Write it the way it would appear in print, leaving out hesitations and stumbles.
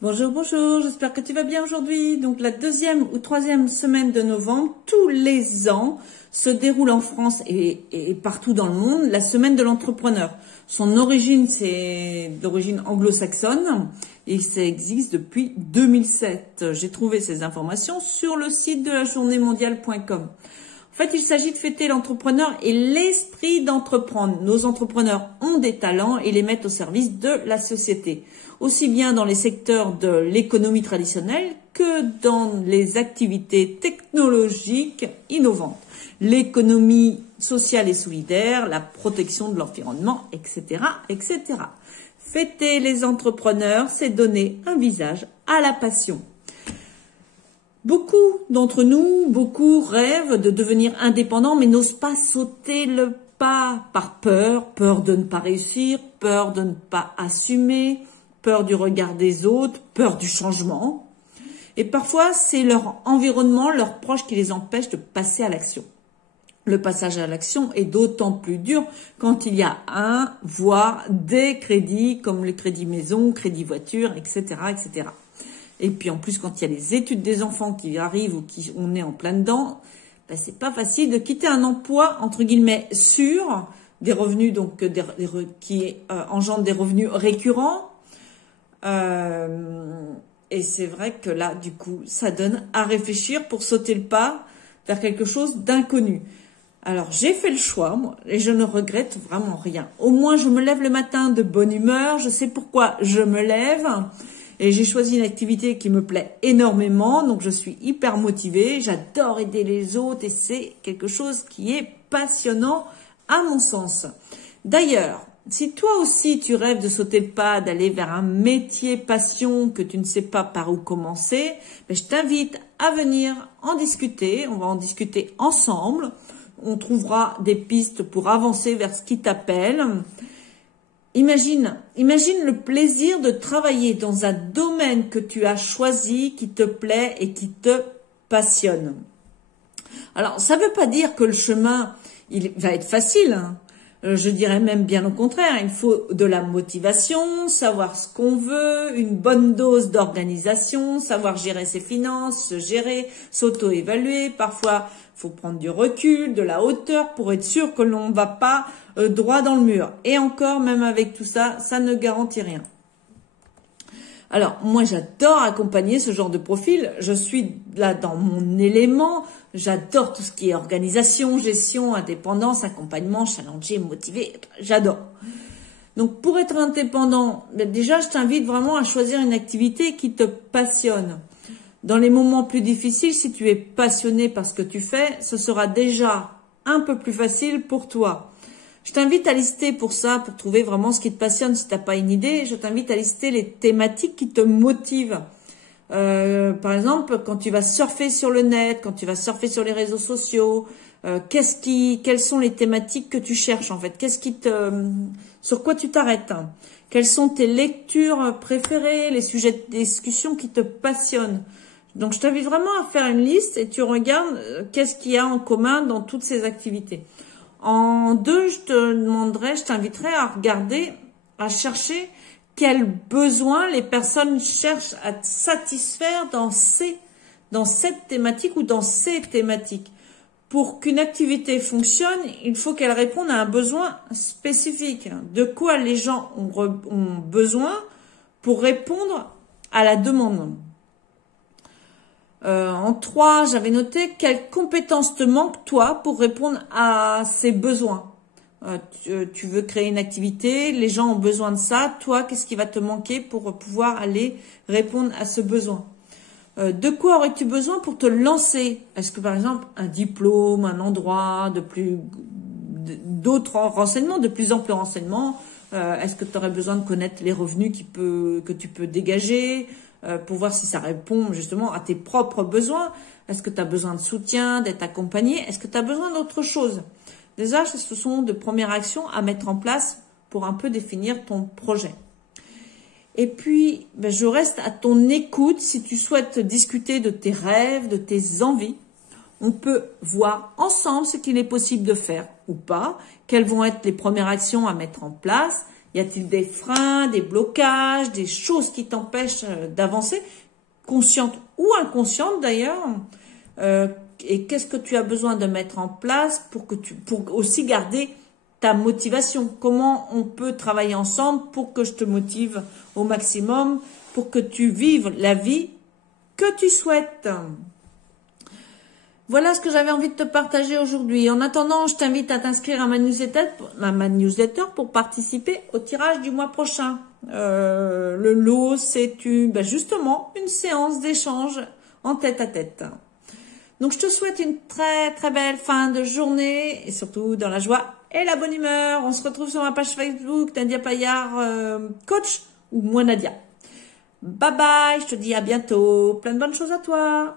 Bonjour, bonjour, j'espère que tu vas bien aujourd'hui. Donc la deuxième ou troisième semaine de novembre, tous les ans, se déroule en France et partout dans le monde la semaine de l'entrepreneur. Son origine, c'est d'origine anglo-saxonne et ça existe depuis 2007. J'ai trouvé ces informations sur le site de la journéemondiale.com. En fait, il s'agit de fêter l'entrepreneur et l'esprit d'entreprendre. Nos entrepreneurs ont des talents et les mettent au service de la société, aussi bien dans les secteurs de l'économie traditionnelle que dans les activités technologiques innovantes, l'économie sociale et solidaire, la protection de l'environnement, etc., etc. Fêter les entrepreneurs, c'est donner un visage à la passion. Beaucoup d'entre nous, rêvent de devenir indépendants, mais n'osent pas sauter le pas par peur de ne pas réussir, peur de ne pas assumer, peur du regard des autres, peur du changement. Et parfois, c'est leur environnement, leurs proches qui les empêchent de passer à l'action. Le passage à l'action est d'autant plus dur quand il y a voire des crédits comme le crédit maison, crédit voiture, etc., etc. Et puis en plus, quand il y a les études des enfants qui arrivent ou on est en plein dedans, ben, c'est pas facile de quitter un emploi entre guillemets sûr, des revenus donc qui engendre des revenus récurrents. Et c'est vrai que là, du coup, ça donne à réfléchir pour sauter le pas vers quelque chose d'inconnu. Alors, j'ai fait le choix, moi, et je ne regrette vraiment rien. Au moins, je me lève le matin de bonne humeur, je sais pourquoi je me lève. Et j'ai choisi une activité qui me plaît énormément, donc je suis hyper motivée, j'adore aider les autres et c'est quelque chose qui est passionnant à mon sens. D'ailleurs, si toi aussi tu rêves de sauter le pas, d'aller vers un métier passion que tu ne sais pas par où commencer, je t'invite à venir en discuter, on va en discuter ensemble, on trouvera des pistes pour avancer vers ce qui t'appelle. Imagine le plaisir de travailler dans un domaine que tu as choisi, qui te plaît et qui te passionne. Alors, ça ne veut pas dire que le chemin, il va être facile, hein. Je dirais même bien au contraire, il faut de la motivation, savoir ce qu'on veut, une bonne dose d'organisation, savoir gérer ses finances, se gérer, s'auto-évaluer. Parfois, il faut prendre du recul, de la hauteur pour être sûr que l'on ne va pas droit dans le mur. Et encore, même avec tout ça, ça ne garantit rien. Alors, moi, j'adore accompagner ce genre de profil. Je suis là dans mon élément. J'adore tout ce qui est organisation, gestion, indépendance, accompagnement, challenger, motiver. J'adore. Donc, pour être indépendant, déjà, je t'invite vraiment à choisir une activité qui te passionne. Dans les moments plus difficiles, si tu es passionné par ce que tu fais, ce sera déjà un peu plus facile pour toi. Je t'invite à lister pour ça, pour trouver vraiment ce qui te passionne. Si tu n'as pas une idée, je t'invite à lister les thématiques qui te motivent. Par exemple, quand tu vas surfer sur le net, quand tu vas surfer sur les réseaux sociaux, quelles sont les thématiques que tu cherches en fait? Sur quoi tu t'arrêtes? Quelles sont tes lectures préférées, les sujets de discussion qui te passionnent? Donc, je t'invite vraiment à faire une liste et tu regardes qu'est-ce qu'il y a en commun dans toutes ces activités. En deux, je t'inviterai à regarder, à chercher quels besoins les personnes cherchent à satisfaire dans cette thématique ou dans ces thématiques. Pour qu'une activité fonctionne, il faut qu'elle réponde à un besoin spécifique. De quoi les gens ont besoin pour répondre à la demande. En 3, j'avais noté quelles compétences te manquent, toi, pour répondre à ces besoins. Tu veux créer une activité, les gens ont besoin de ça. Toi, qu'est-ce qui va te manquer pour pouvoir aller répondre à ce besoin? De quoi aurais-tu besoin pour te lancer? Est-ce que, par exemple, un diplôme, un endroit, d'autres renseignements, de plus amples renseignements? Est-ce que tu aurais besoin de connaître les revenus que tu peux dégager? Pour voir si ça répond justement à tes propres besoins. Est-ce que tu as besoin de soutien, d'être accompagné? Est-ce que tu as besoin d'autre chose? Déjà, ce sont de premières actions à mettre en place pour un peu définir ton projet. Et puis, je reste à ton écoute si tu souhaites discuter de tes rêves, de tes envies. On peut voir ensemble ce qu'il est possible de faire ou pas, quelles vont être les premières actions à mettre en place Y a-t-il des freins, des blocages, des choses qui t'empêchent d'avancer, conscientes ou inconscientes d'ailleurs? Et qu'est-ce que tu as besoin de mettre en place pour aussi garder ta motivation? Comment on peut travailler ensemble pour que je te motive au maximum, pour que tu vives la vie que tu souhaites? Voilà ce que j'avais envie de te partager aujourd'hui. En attendant, je t'invite à t'inscrire à ma newsletter pour participer au tirage du mois prochain. Le lot, c'est justement une séance d'échange en tête à tête. Donc, je te souhaite une très très belle fin de journée et surtout dans la joie et la bonne humeur. On se retrouve sur ma page Facebook, Nadia Paillard, coach, ou moi Nadia. Bye bye, je te dis à bientôt. Plein de bonnes choses à toi.